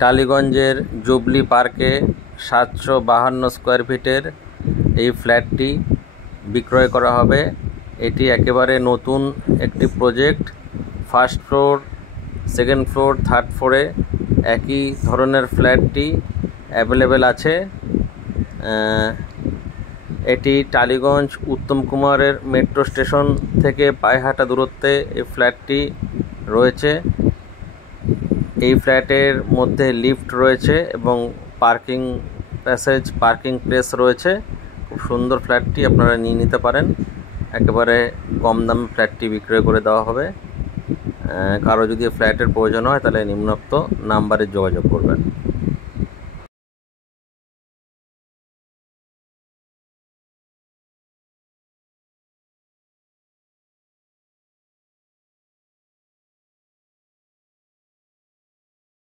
টালিগঞ্জের jubilee পার্কে 752 square ফিটের এই ফ্ল্যাটটি বিক্রয় করা হবে। এটি একেবারে নতুন একটি project. First floor, second floor, third ফ্লোরে একই ধরনের ফ্ল্যাটটি অ্যাভেলেবেল আছে। এটি টালিগঞ্জ উত্তম কুমারের মেট্রো স্টেশন থেকে পায়ে হাঁটা দূরত্বে এই ফ্ল্যাটটি রয়েছে। এই ফ্ল্যাটের মধ্যে লিফট রয়েছে এবং পার্কিং প্যাসেজ, পার্কিং প্লেস রয়েছে। খুব সুন্দর ফ্ল্যাটটি, আপনারা নিয়ে নিতে পারেন। একেবারে কম দামে ফ্ল্যাটটি বিক্রয় করে দেওয়া হবে। কারো যদি ফ্ল্যাটের প্রয়োজন হয় তাহলে নিম্নোক্ত নাম্বারে যোগাযোগ করবেন।